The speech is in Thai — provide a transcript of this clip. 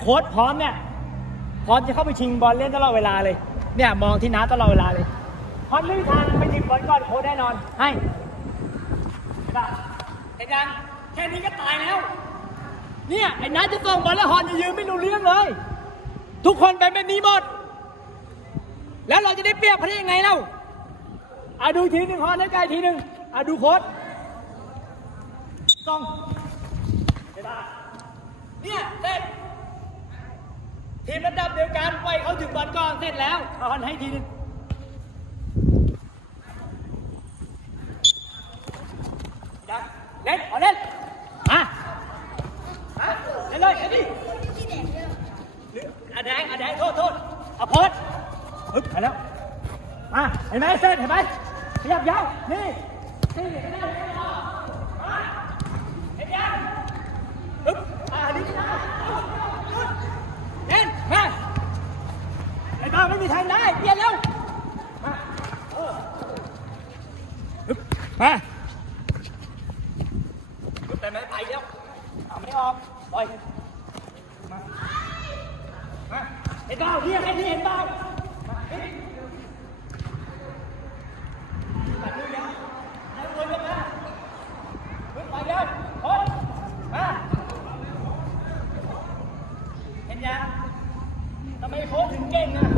โค้ชพร้อมเนี่ยพร้อมจะเข้าไปชิงบอลเล่นตลอดเวลาเลย เนี่ยมองที่น้าตลอดเวลาเลยพร้อมไม่มีทางไปชิงบอลก่อนโค้ชแน่นอนให้เห็นยังแค่นี้ก็ตายแล้ว เนี่ยไอ้น้าจะส่งบอลแล้วฮอนจะยืนไม่รู้เรื่องเลย ทุกคนเป็นแบบนี้หมด แล้วเราจะได้เปรียบเขาได้ยังไงเล่าอะดูทีหนึ่งฮอนแล้วไกลทีหนึ่งอะดูโค้ชส่งเห็นปะเนี่ยเสร็จ ทีมระดับเดียวกันปเขาถึงบอลก่อนเสร็จแล้วเอาฮอนให้ทีนึงเล่นเอาเล่นมามาเล่นเลยเล่นดิหรืออะแดงอะแดงโทษโทษอาโพสฮึบไปแล้วมาเห็นไหมเส้นเห็นไหมขยับยาวนี่นี่เห็นไหมมาเห็นยังฮึบอ่านี่ได้ เล่นมา ไอ้บ้าไม่มีทางได้เปลี่ยนแล้วมาเออฮึบมาฮึบแต่ไม่ไปแล้วเอาไม่ออกปล่อยมามาไอ้บ้าเรียกไอ้นี่เห็นบ้ามาเฮ้ยตัดมือแล้วให้วนกลับมาฮึบไปแล้วโค้ชมาเห็นยัง ทำ ไมโค้ถึงเก่งอะ